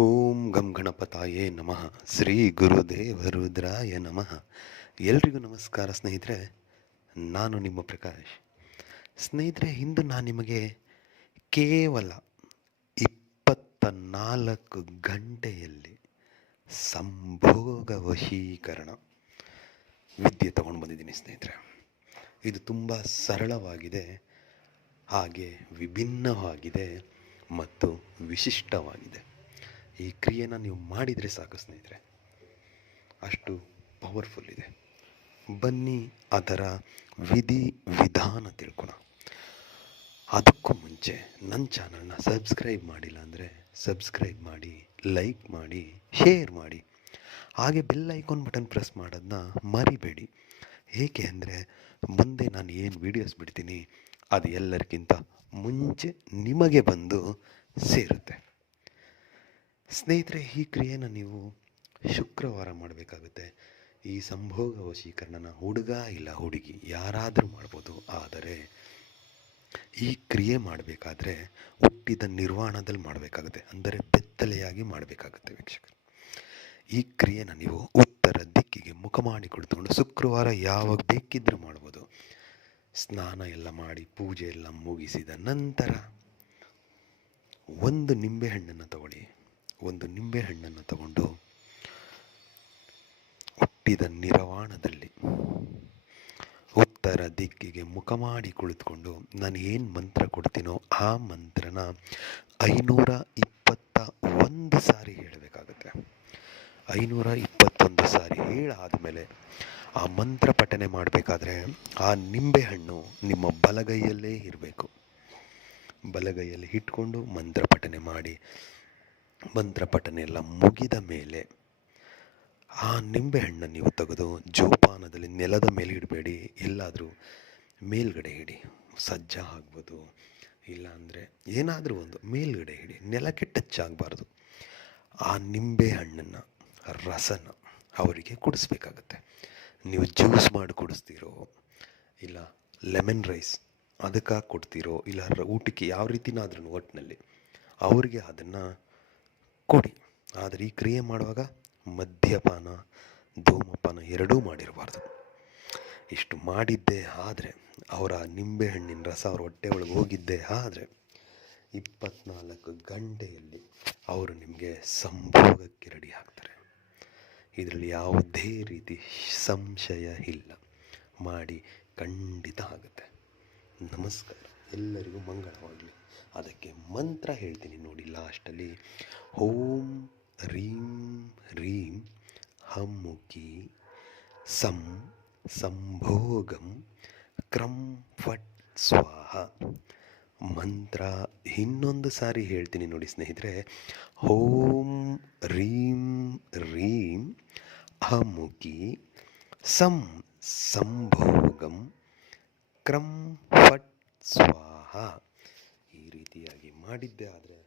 ಓಂ ಗಂ ಗಣಪತಾಯೇ ನಮಃ. ಶ್ರೀ ಗುರುದೇವ ರುದ್ರಾಯ ನಮಃ. ಎಲ್ರಿಗೂ ನಮಸ್ಕಾರ ಸ್ನೇಹಿತರೆ. ನಾನು ನಿಮ್ಮ ಪ್ರಕಾಶ್. ಸ್ನೇಹಿತರೆ, ಇಂದು ನಾನು ನಿಮಗೆ ಕೇವಲ 24 ಗಂಟೆಯಲ್ಲಿ ಸಂಭೋಗ ವಶೀಕರಣ ವಿದ್ಯೆ ತಗೊಂಡು ಬಂದಿದ್ದೀನಿ ಸ್ನೇಹಿತರೆ. ಇದು ತುಂಬ ಸರಳವಾಗಿದೆ, ಹಾಗೆ ವಿಭಿನ್ನವಾಗಿದೆ ಮತ್ತು ವಿಶಿಷ್ಟವಾಗಿದೆ. ಈ ಕ್ರಿಯೆನ ನೀವು ಮಾಡಿದರೆ ಸಾಕು ಸ್ನೇಹಿತರೆ, ಅಷ್ಟು ಪವರ್ಫುಲ್ ಇದೆ. ಬನ್ನಿ ಅದರ ವಿಧಿ ವಿಧಾನ ತಿಳ್ಕೊಣ. ಅದಕ್ಕೂ ಮುಂಚೆ ನನ್ನ ಚಾನಲ್ನ ಸಬ್ಸ್ಕ್ರೈಬ್ ಮಾಡಿಲ್ಲ ಅಂದರೆ ಸಬ್ಸ್ಕ್ರೈಬ್ ಮಾಡಿ, ಲೈಕ್ ಮಾಡಿ, ಶೇರ್ ಮಾಡಿ, ಹಾಗೆ ಬೆಲ್ ಐಕಾನ್ ಬಟನ್ ಪ್ರೆಸ್ ಮಾಡೋದನ್ನ ಮರಿಬೇಡಿ. ಏಕೆ ಅಂದರೆ ಮುಂದೆ ನಾನು ಏನು ವೀಡಿಯೋಸ್ ಬಿಡ್ತೀನಿ ಅದು ಎಲ್ಲರಿಗಿಂತ ಮುಂಚೆ ನಿಮಗೆ ಬಂದು ಸೇರುತ್ತೆ. ಸ್ನೇಹಿತರೆ, ಈ ಕ್ರಿಯೆನ ನೀವು ಶುಕ್ರವಾರ ಮಾಡಬೇಕಾಗುತ್ತೆ. ಈ ಸಂಭೋಗ ವಶೀಕರಣನ ಹುಡುಗ ಇಲ್ಲ ಹುಡುಗಿ ಯಾರಾದರೂ ಮಾಡ್ಬೋದು. ಆದರೆ ಈ ಕ್ರಿಯೆ ಮಾಡಬೇಕಾದ್ರೆ ಹುಟ್ಟಿದ ನಿರ್ವಾಣದಲ್ಲಿ ಮಾಡಬೇಕಾಗುತ್ತೆ, ಅಂದರೆ ಬೆತ್ತಲೆಯಾಗಿ ಮಾಡಬೇಕಾಗುತ್ತೆ ವೀಕ್ಷಕರು. ಈ ಕ್ರಿಯೆನ ನೀವು ಉತ್ತರ ದಿಕ್ಕಿಗೆ ಮುಖ ಮಾಡಿ ಕುಳಿತುಕೊಂಡು ಶುಕ್ರವಾರ ಯಾವಾಗ ಬೇಕಿದ್ರೂ ಮಾಡ್ಬೋದು. ಸ್ನಾನ ಎಲ್ಲ ಮಾಡಿ ಪೂಜೆ ಎಲ್ಲ ಮುಗಿಸಿದ ನಂತರ ಒಂದು ನಿಂಬೆಹಣ್ಣನ್ನು ತಗೊಳ್ಳಿ. ಒಂದು ನಿಂಬೆಹಣ್ಣನ್ನು ತಗೊಂಡು ಹುಟ್ಟಿದ ನಿರ್ವಾಣದಲ್ಲಿ ಉತ್ತರ ದಿಕ್ಕಿಗೆ ಮುಖ ಮಾಡಿ ಕುಳಿತುಕೊಂಡು ನಾನು ಏನು ಮಂತ್ರ ಕೊಡ್ತೀನೋ ಆ ಮಂತ್ರನ 521 ಸಾರಿ ಹೇಳಬೇಕಾಗುತ್ತೆ. 521 ಸಾರಿ ಹೇಳಾದಮೇಲೆ ಆ ಮಂತ್ರ ಪಠನೆ ಮಾಡಬೇಕಾದ್ರೆ ಆ ನಿಂಬೆಹಣ್ಣು ನಿಮ್ಮ ಬಲಗೈಯಲ್ಲೇ ಇರಬೇಕು. ಬಲಗೈಯಲ್ಲಿ ಇಟ್ಕೊಂಡು ಮಂತ್ರ ಪಠನೆ ಮಾಡಿ, ಮಂತ್ರ ಪಠನೆ ಎಲ್ಲ ಮುಗಿದ ಮೇಲೆ ಆ ನಿಂಬೆಹಣ್ಣನ್ನು ನೀವು ತೆಗೆದು ಜೋಪಾನದಲ್ಲಿ ನೆಲದ ಮೇಲೆ ಇಡಬೇಡಿ, ಎಲ್ಲಾದರೂ ಮೇಲ್ಗಡೆ ಇಡಿ. ಸಜ್ಜ ಆಗ್ಬೋದು, ಇಲ್ಲಾಂದರೆ ಏನಾದರೂ ಒಂದು ಮೇಲ್ಗಡೆ ಇಡಿ, ನೆಲಕ್ಕೆ ಟಚ್ ಆಗಬಾರ್ದು. ಆ ನಿಂಬೆಹಣ್ಣನ್ನು ರಸನ ಅವರಿಗೆ ಕುಡಿಸ್ಬೇಕಾಗತ್ತೆ. ನೀವು ಜ್ಯೂಸ್ ಮಾಡಿ ಕುಡಿಸ್ತೀರೋ, ಇಲ್ಲ ಲೆಮನ್ ರೈಸ್ ಅದಕ್ಕಾಗಿ ಕೊಡ್ತೀರೋ, ಇಲ್ಲ ಊಟಕ್ಕೆ ಯಾವ ರೀತಿನಾದ್ರೂ ಒಟ್ಟಿನಲ್ಲಿ ಅವರಿಗೆ ಅದನ್ನು ಕೊಡಿ. ಆದರೆ ಈ ಕ್ರಿಯೆ ಮಾಡುವಾಗ ಮದ್ಯಪಾನ, ಧೂಮಪಾನ ಎರಡೂ ಮಾಡಿರಬಾರ್ದು. ಇಷ್ಟು ಮಾಡಿದ್ದೇ ಆದರೆ ಅವರ ನಿಂಬೆಹಣ್ಣಿನ ರಸ ಅವ್ರ ಹೊಟ್ಟೆ ಒಳಗೆ ಹೋಗಿದ್ದೇ ಆದರೆ 24 ಗಂಟೆಯಲ್ಲಿ ಅವರು ನಿಮಗೆ ಸಂಭೋಗಕ್ಕೆ ರೆಡಿ ಆಗ್ತಾರೆ. ಇದರಲ್ಲಿ ಯಾವುದೇ ರೀತಿ ಸಂಶಯ ಇಲ್ಲ. ಮಾಡಿ, ಖಂಡಿತ ಆಗುತ್ತೆ. ನಮಸ್ಕಾರ, ಎಲ್ಲರಿಗೂ ಮಂಗಳವಾಗಲಿ. ಅದಕ್ಕೆ ಮಂತ್ರ ಹೇಳ್ತೀನಿ ನೋಡಿ ಲಾಸ್ಟಲ್ಲಿ. ಓಂ ರೀಂ ರೀಂ ಹಮ್ಮುಖಿ ಸಂ ಸಂಭೋಗಂ ಕ್ರಂ ಫಟ್ ಸ್ವಾಹ. ಮಂತ್ರ ಇನ್ನೊಂದು ಸಾರಿ ಹೇಳ್ತೀನಿ ನೋಡಿ ಸ್ನೇಹಿತರೆ. ಓಂ ರೀಂ ರೀಂ ಹಮ್ಮುಖಿ ಸಂ ಸಂಭೋಗಂ ಕ್ರಂ ಫಟ್ ಸ್ವಾಹ. ಈ ರೀತಿಯಾಗಿ ಮಾಡಿದ್ದೆ ಆದರೆ